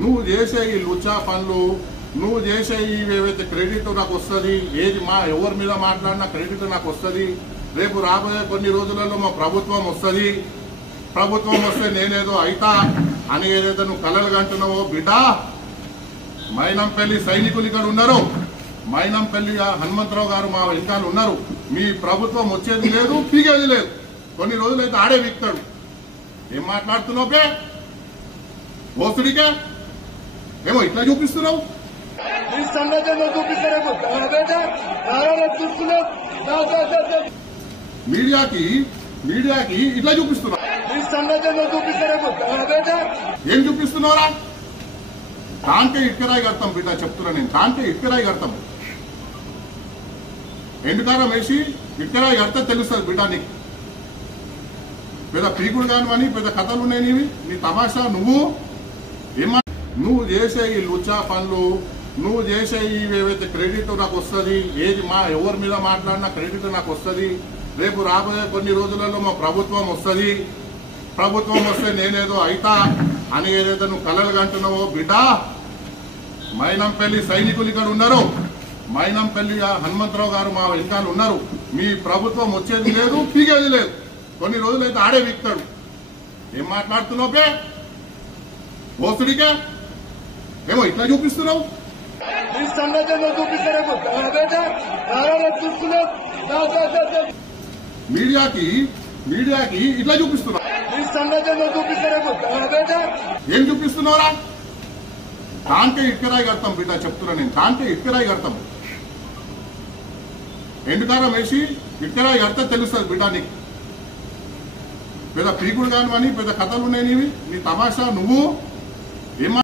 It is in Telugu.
నువ్వు చేసే ఈ లుచ్చా పనులు, నువ్వు చేసే ఇవేవైతే క్రెడిట్ నాకు వస్తుంది, ఏది మా ఎవరి మీద మాట్లాడినా క్రెడిట్ నాకు వస్తుంది, రేపు రాబోయే కొన్ని రోజులలో మా ప్రభుత్వం వస్తుంది, ప్రభుత్వం వస్తే నేనేదో అయితా అని ఏదైతే నువ్వు కలలు కంటున్నావో బిడ్డ, మైనంపల్లి సైనికులు ఇక్కడ ఉన్నారు, మైనంపల్లి హనుమంతరావు గారు మా వెనకాల ఉన్నారు. మీ ప్రభుత్వం వచ్చేది లేదు, పీగేది లేదు. కొన్ని రోజులైతే ఆడే వీక్తాడు. ఏం మాట్లాడుతున్నావు ఓసుడికే? ఏమో ఇట్లా చూపిస్తున్నావు. మీడియాకి ఇట్లా చూపిస్తున్నావు. ఏం చూపిస్తున్నావురా? దాంట్లో ఇటుకరాయి కడతాం బిడ్డ, చెప్తున్నా నేను. దాంట్లో ఇటుకరాయి కడతాం. ఎండుకారం వేసి ఇటుకరాయి కడితే తెలుస్తుంది బిడ్డ నీకు. పెద్ద పీకుడు కానివని పెద్ద కథలు ఉన్నాయి నీవి. నీ తమాషా నువ్వు చేసే ఈ లుచ్చా పనులు, నువ్వు చేసే ఇవేవైతే క్రెడిట్ నాకు వస్తుంది, ఏది మా ఎవరి మీద మాట్లాడినా క్రెడిట్ నాకు వస్తుంది, రేపు రాబోయే కొన్ని రోజులలో మా ప్రభుత్వం వస్తుంది, ప్రభుత్వం వస్తే నేనేదో అయితా అని ఏదైతే నువ్వు కలలు కంటున్నావో బిడ్డ, మైనంపల్లి సైనికులు ఇక్కడ ఉన్నారు, మైనంపల్లి హనుమంతరావు గారు మా వెనకాల ఉన్నారు. మీ ప్రభుత్వం వచ్చేది లేదు, పీగేది లేదు. కొన్ని రోజులైతే ఆడే వీక్తాడు. ఏం మాట్లాడుతున్నావు ఓసుడికే? ఏమో ఇట్లా చూపిస్తున్నావు. మీడియాకి ఇట్లా చూపిస్తున్నావు. ఏం చూపిస్తున్నావురా? దాంట్లో ఇటుకరాయి కడతాం బిడ్డ, చెప్తున్నా నేను. దాంట్లో ఇటుకరాయి కడతాం. ఎండుకారం వేసి ఇటుకరాయి కడితే తెలుస్తుంది బిడ్డ నీకు. పెద్ద పీకుడు కానివని పెద్ద కథలు ఉన్నాయి నీవి. నీ తమాషా ఏం